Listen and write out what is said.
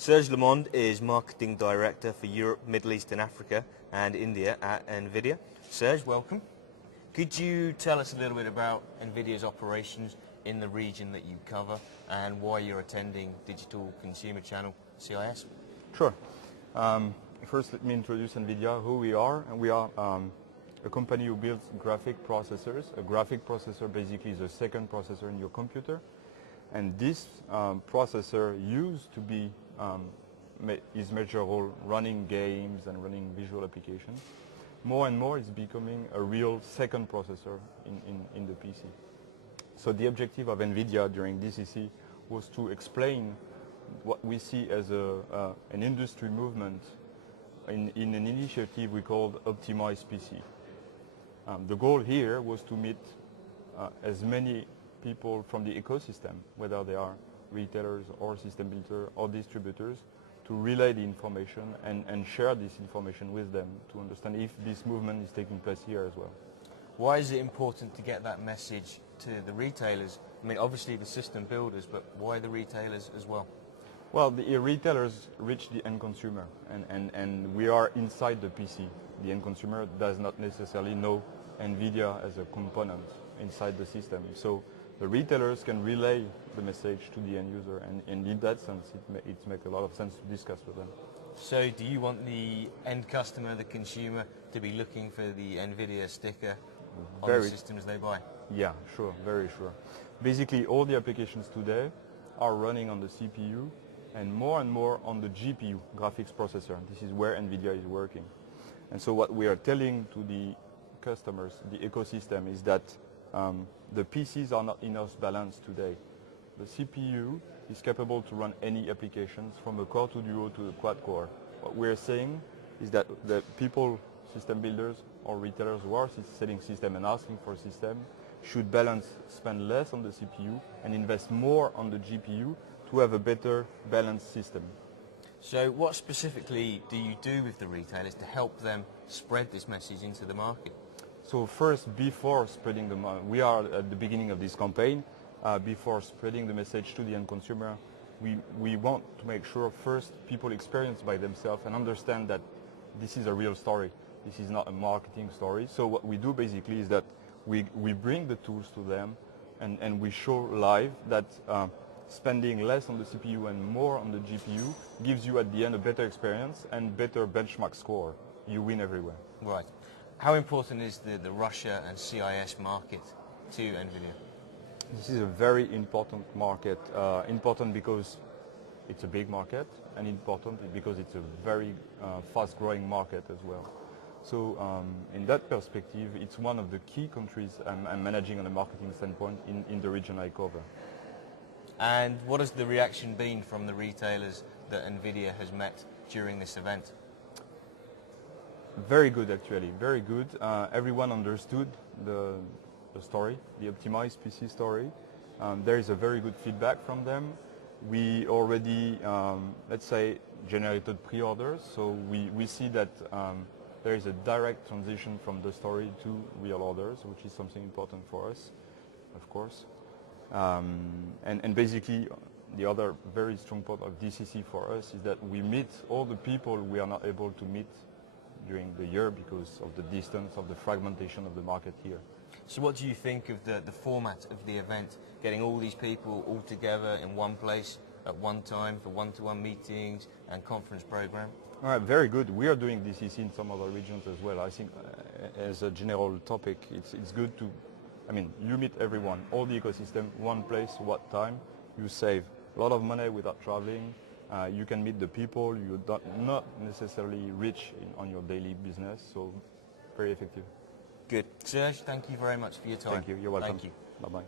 Serge Lemonde is Marketing Director for Europe, Middle East and Africa and India at Nvidia. Serge, welcome. Could you tell us a little bit about Nvidia's operations in the region that you cover and why you're attending Digital Consumer Channel CIS? Sure. First, let me introduce Nvidia, who we are. And we are a company who builds graphic processors. A graphic processor basically is a second processor in your computer. And this processor used to be is measurable running games and running visual applications. More and more it's becoming a real second processor in the PC. So the objective of Nvidia during DCC was to explain what we see as an industry movement in an initiative we called Optimized PC. The goal here was to meet as many people from the ecosystem, whether they are retailers or system builders or distributors, to relay the information and share this information with them to understand if this movement is taking place here as well. Why is it important to get that message to the retailers? I mean, obviously the system builders, but why the retailers as well? Well, the retailers reach the end consumer, and we are inside the PC. The end consumer does not necessarily know Nvidia as a component inside the system. So the retailers can relay the message to the end user, and in that sense, it makes a lot of sense to discuss with them. So do you want the end customer, the consumer, to be looking for the Nvidia sticker on the systems they buy? Yeah, sure, very sure. Basically, all the applications today are running on the CPU and more on the GPU, graphics processor. This is where Nvidia is working. And so what we are telling to the customers, the ecosystem, is that the PCs are not enough balanced today. The CPU is capable to run any applications from a core to duo to a quad core. What we're saying is that the people, system builders or retailers who are selling system and asking for a system should spend less on the CPU and invest more on the GPU to have a better balanced system. So what specifically do you do with the retailers to help them spread this message into the market? So first, before spreading we are at the beginning of this campaign. Before spreading the message to the end consumer, we want to make sure first people experience by themselves and understand that this is a real story. This is not a marketing story. So what we do basically is that we bring the tools to them and we show live that spending less on the CPU and more on the GPU gives you at the end a better experience and better benchmark score. You win everywhere. Right. How important is the Russia and CIS market to Nvidia? This is a very important market. Important because it's a big market, and important because it's a very fast-growing market as well. So in that perspective, it's one of the key countries I'm managing on a marketing standpoint in the region I cover. And what has the reaction been from the retailers that Nvidia has met during this event? Very good, actually, very good. Everyone understood the story, the optimized PC story. There is a very good feedback from them. We already, let's say, generated pre-orders, so we see that there is a direct transition from the story to real orders, which is something important for us, of course. And basically, the other very strong part of DCC for us is that we meet all the people we are not able to meet during the year because of the distance, of the fragmentation of the market here. So what do you think of the format of the event, getting all these people all together in one place at one time for one-to-one meetings and conference program? All right, very good. We are doing DCC in some other regions as well. I think as a general topic, it's good to, I mean, you meet everyone, all the ecosystem, one place, one time. You save a lot of money without traveling. You can meet the people you not necessarily reach on your daily business, so very effective. Good. Serge, thank you very much for your time. Thank you. You're welcome. Thank you. Bye-bye.